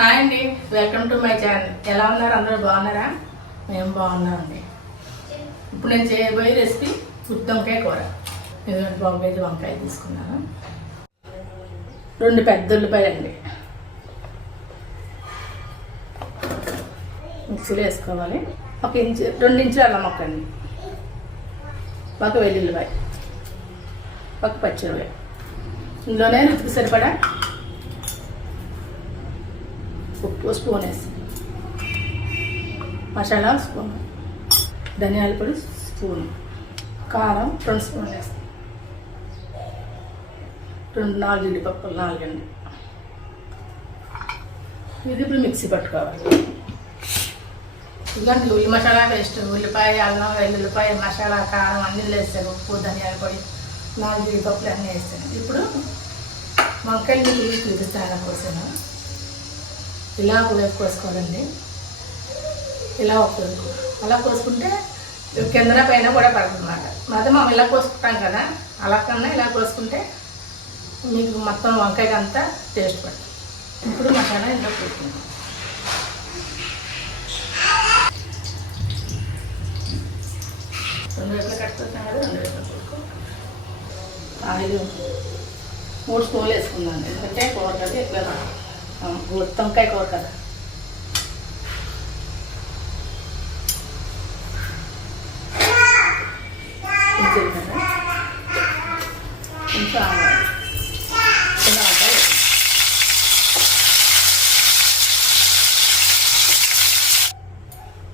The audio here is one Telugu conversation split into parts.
హాయ్ అండి వెల్కమ్ టు మై ఛానల్. ఎలా ఉన్నారు? అందరూ బాగున్నారా? మేము బాగున్నామండి. ఇప్పుడు నేను చేయబోయే రెసిపీ గుత్తి వంకాయ కూర. ఇదిగోండి పావు వంకాయ తీసుకున్నాను. రెండు పెద్ద ఉల్లిపాయలు అండి మిక్సీలో వేసుకోవాలి. ఒక ఇంచు రెండు ఇంచులు అల్లం మొక్క అండి. ఒక వెల్లుల్లిపాయ. ఒక పచ్చిమిరపాయ ఇందులోనే రుచికి సరిపడా ఓ స్పూన్ వేసి. మసాలా స్పూన్. ధనియాల పొడి స్పూన్. కారం రెండు స్పూన్ వేస్తాం రెండు నాలుగు జీడిపప్పులు నాలుగండి ఇది ఇప్పుడు మిక్సీ పట్టుకోవాలి. ఇలాంటి ఉల్లి మసాలా పేస్ట్ ఉల్లిపాయ అల్లం వెల్లుల్లిపాయ మసాలా కారం అన్నీ వేస్తాను ఉప్పు ధనియాల పొడి నాలుగు జీడిపప్పులు అన్నీ వేస్తాను ఇప్పుడు వంకాయలు మీకు చూపిస్తాను కోసాను. ఇలా ఒకవైపు కోసుకోవాలండి. ఇలా ఒకవైపు అలా కోసుకుంటే కిందన పైన కూడా పడుతుంది అన్నమాట అదే మనం ఇలా కోసుకుంటాం కదా అలా కన్నా ఇలా కోసుకుంటే మీకు మొత్తం వంకాయకి అంతా టేస్ట్ పడుతుంది. ఇప్పుడు మసాలా ఇంట్లో పెట్టుకుంటాం రెండు వైపులా కట్టుకుంటాం కదా రెండు వైపులా కొడుకు ఆయిల్ మూడు స్పూన్లు వేసుకుందాం. ఎందుకంటే కూర ఎక్కువ గుత్తంకాయ కూర కదా. కొంచెం ఆవాలు.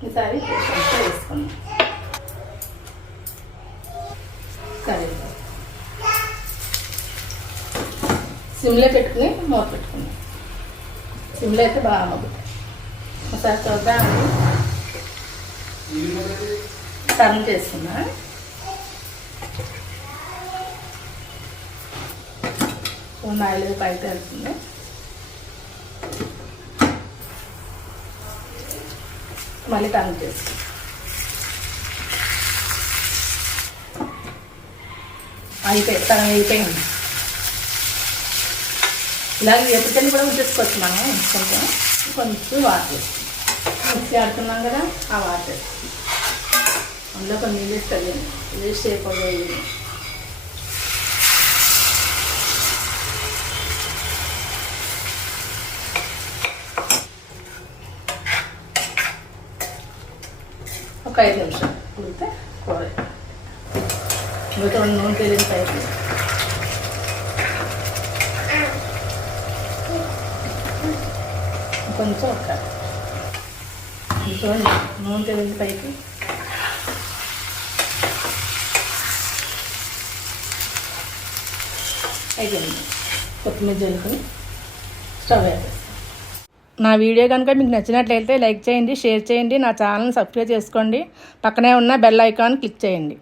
ఈసారి కొంచెం వేసుకున్నాం కరివేపాకు సిమ్లో పెట్టుకుని మూత పెట్టుకున్నాం సిమ్లో అయితే బాగా మగ్గుతాయి ఒకసారి చూద్దాం టర్న్ చేస్తున్నా ఉన్న ఆయిల్ పైకి వెళ్తుంది మళ్ళీ టర్న్ చేస్తుంది అయిపోయి తన అయిపోయింది ఇలాగ ఎప్పటికైనా కూడా ఉంచేసుకోవచ్చు మనం కొంచెం. కొంచెం వాటర్ మిక్సీ ఆడుతున్నాం కదా ఆ వాటర్ అందులో కొన్ని నీళ్ళు వేస్తుంది వేస్ట్ ఒక ఐదు నిమిషాలు ఉడితే కూర ఇంకా రెండు నూనె తెలియని పైకి. కొంచెం ఒక చూడండి నూనె తెలియని పైకి. అయిపోయింది. కొత్తిమీర జల్లుకొని స్టవ్ వేసేస్తాం నా వీడియో కనుక మీకు నచ్చినట్లయితే లైక్ చేయండి షేర్ చేయండి నా ఛానల్ని సబ్స్క్రైబ్ చేసుకోండి. పక్కనే ఉన్న బెల్ ఐకాన్ క్లిక్ చేయండి.